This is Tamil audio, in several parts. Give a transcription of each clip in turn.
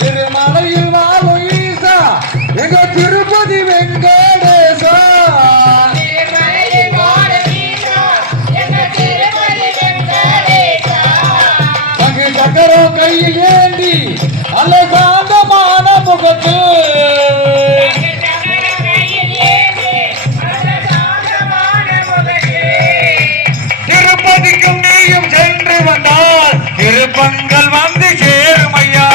திருமலையில் வாழும் ஈசா எங்க திருப்பதி வெங்கடேசா. தங்க சக்கரம் கையில் ஏந்தி அல்ல சாந்தமான முகத்து திருப்பதிக்கும் நீயும் சென்று வந்தால் திருப்பங்கள் வந்து சேருமையா.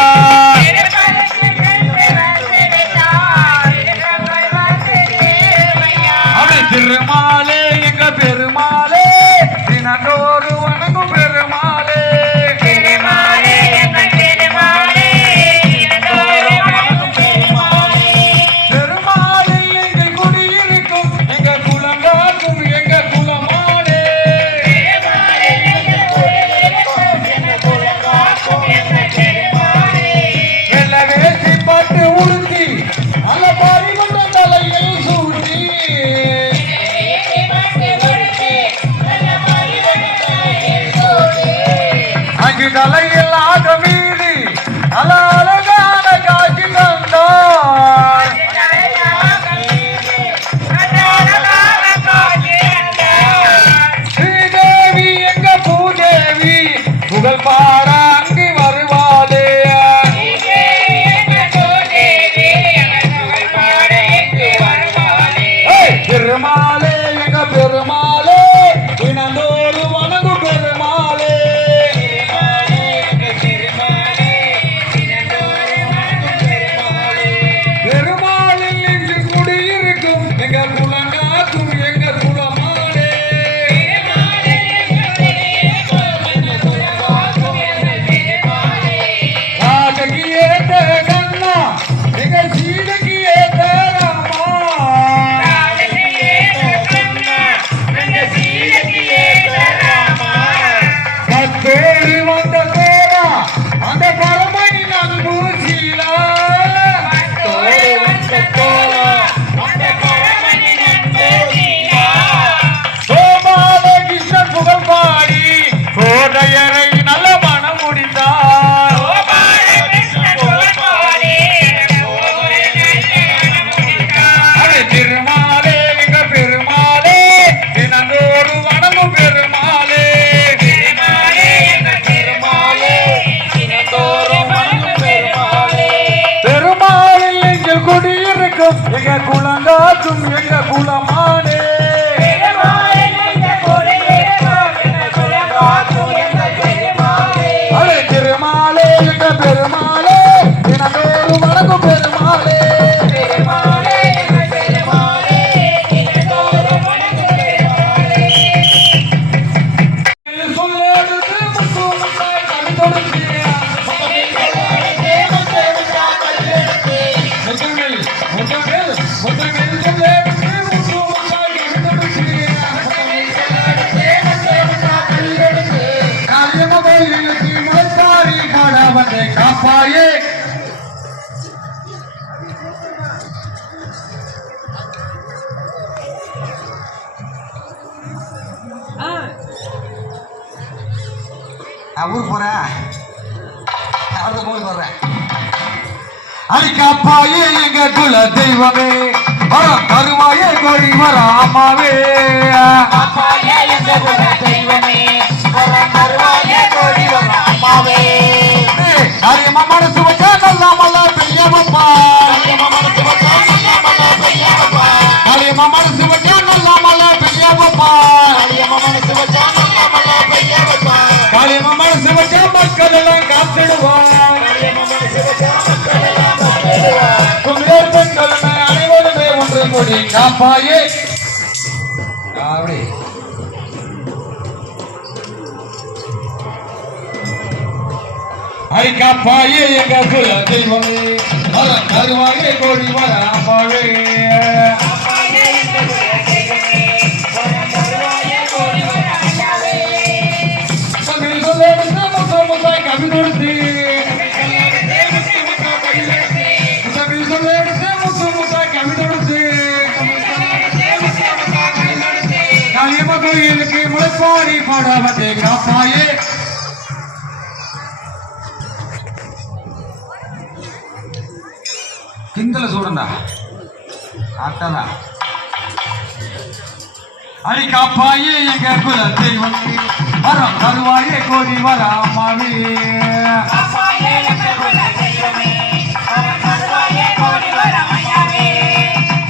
திருமாலே எங்க பெருமாளே தினந்தோறு வணங்கும் பெருமாளே. பெருமாளே எங்க பெருமாளே தினந்தோறு வணங்கும் பெருமாளே. பெருமாளே எங்க குடியிருக்கும் எங்க குலங்காக்கும் எங்க குலமானே. பெருமாளே எங்க குடியிருக்கும் எங்க குலங்காக்கும் எங்க பெருமாளே. வெள்ள வேட்டி பட்டு உடுத்தி அல்ல பாரிமன்ற தலையில் சூட்டி தலையில் ஆக மீறி அல அழகான காட்சி தந்தார். ஸ்ரீதேவி எங்க பூதேவி புகழ் பாட அங்கி வருவாளே. திருமாலே எங்க பெருமாளே தினந்தோறு வணங்கும் பெருமாளே. எங்க குலங்காக்கும் எங்க குலமானே. அலே திருமாலே எங்க பெருமாளே தினந்தோறு வணங்கும் பெருமாளே. காப்பாயே ஊருக்கு போறேன் போறேன். அடிக்காப்பாயே எங்க குல தெய்வமே வரம் தருவாயே கோழி வராமாவே. காரியமா மனசு வச்சா நல்லா மழை பெய்ய வைப்பா. காரியமா மனசு வச்சா நல்லா மழை பெய்ய வைப்பா. காரியமா மனசு வச்சா மக்கள் எல்லாம் காத்திடுவார். கும்பிடர் பெண்கள் அனைவருமே ஒன்று கூடி காப்பாயே. அப்படி அரிக்காப்பாயே எங்க குல தெய்வமே வரம் தருவாயே கோடி வராமாவே. கவி கொடுத்து கவி கொடுத்து காளியம்ம கோயிலுக்கு முளைப்பாடி பாட வந்தே காப்பாயே. கிண்டல சூடண்டா அட்டதா அடி காப்பாயே எங்க குல தெய்வமே வரம் தருவாயே கோடி வர அம்மாவே காப்பாயே எங்க குல தெய்வமே வரம் தருவாயே கோடி வர அம்மாவே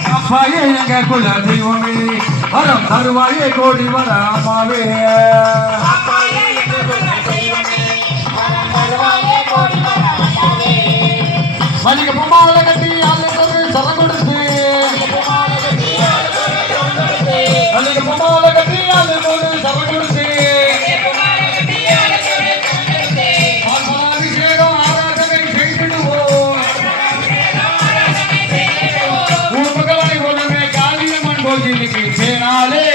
காப்பாயே எங்க குல தெய்வமே வரம் தருவாயே கோடி வர அம்மாவே காப்பாயே எங்க குல தெய்வமே வரம் தருவாயே கோடி வர அம்மாவே மல்லிகை பூமால கட்டி ஆளுக்கு சரம் கொடுத்து மல்லிகை பூமால கட்டி ஆளுக்கு சரம் கொடுத்து அபிஷேகம் ஆராதனை செய்திடுவோம் உணவுகளாய் உடனே காளியம்மன் கோயிலுக்கு சேனாலே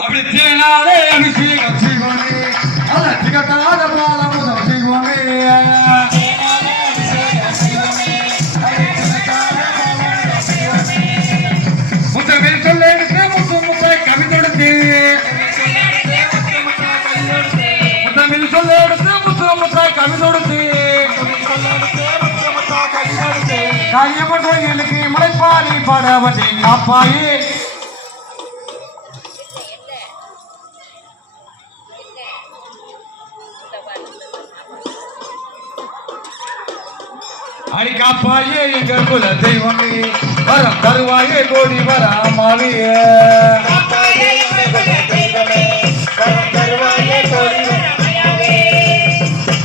அப்படி தேனாலே அபிஷேகம் செய்வோமே அல்ல திகட்டாத பாலமுதம் செய்வோமே முத்தமிழ் சொல்ல எடுத்து முத்து முத்தாய் கவி தொடுத்து முத்தமிழ் சொல்ல எடுத்து முத்து முத்தாய் கவி தொடுத்து காளியம்மன் கோயிலுக்கு முளைப்பாரி பாட வந்து காப்பாயே அடி காப்பாயே எங்க குல தெய்வமே வரம் தருவாயே கோடி வர அம்மாவே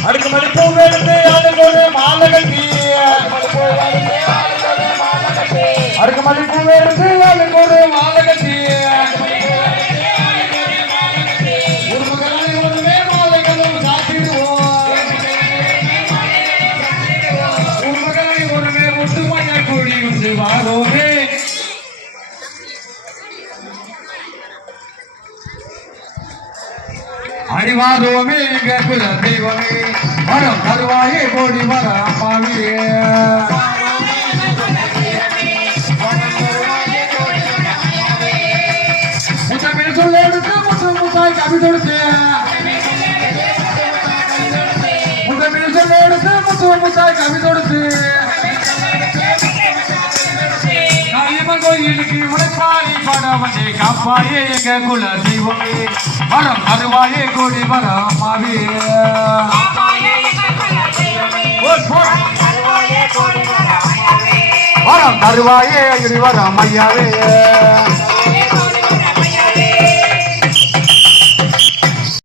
அடுக்கு மணி பூ எடுத்து அதுக்கு ஒரு மாலை கட்டி அடுக்கு மணி பூ எடுத்து அதுக்கு ஒரு மாலை கட்டி ஒருமே மாலைகளும் சாத்திடுவோம் வாரோமே அடிவாரோமே எங்க குல தெய்வமே வரம் தருவாயே கோடி வர அம்மாவே முத்தமிழ் சொல்ல எடுத்து முத்து முத்தாய் கவி தொடுத்து முத்தமிழ் சொல்ல எடுத்து முத்து முத்தாய் கவி தொடுத்து கோயிலுக்கு முளைப்பாரி பாட வந்து காப்பாயே எங்க குல தெய்வமே வரம் தருவாயே கோடி வர அம்மாவே வரம் தருவாயே வர அம்மையாவே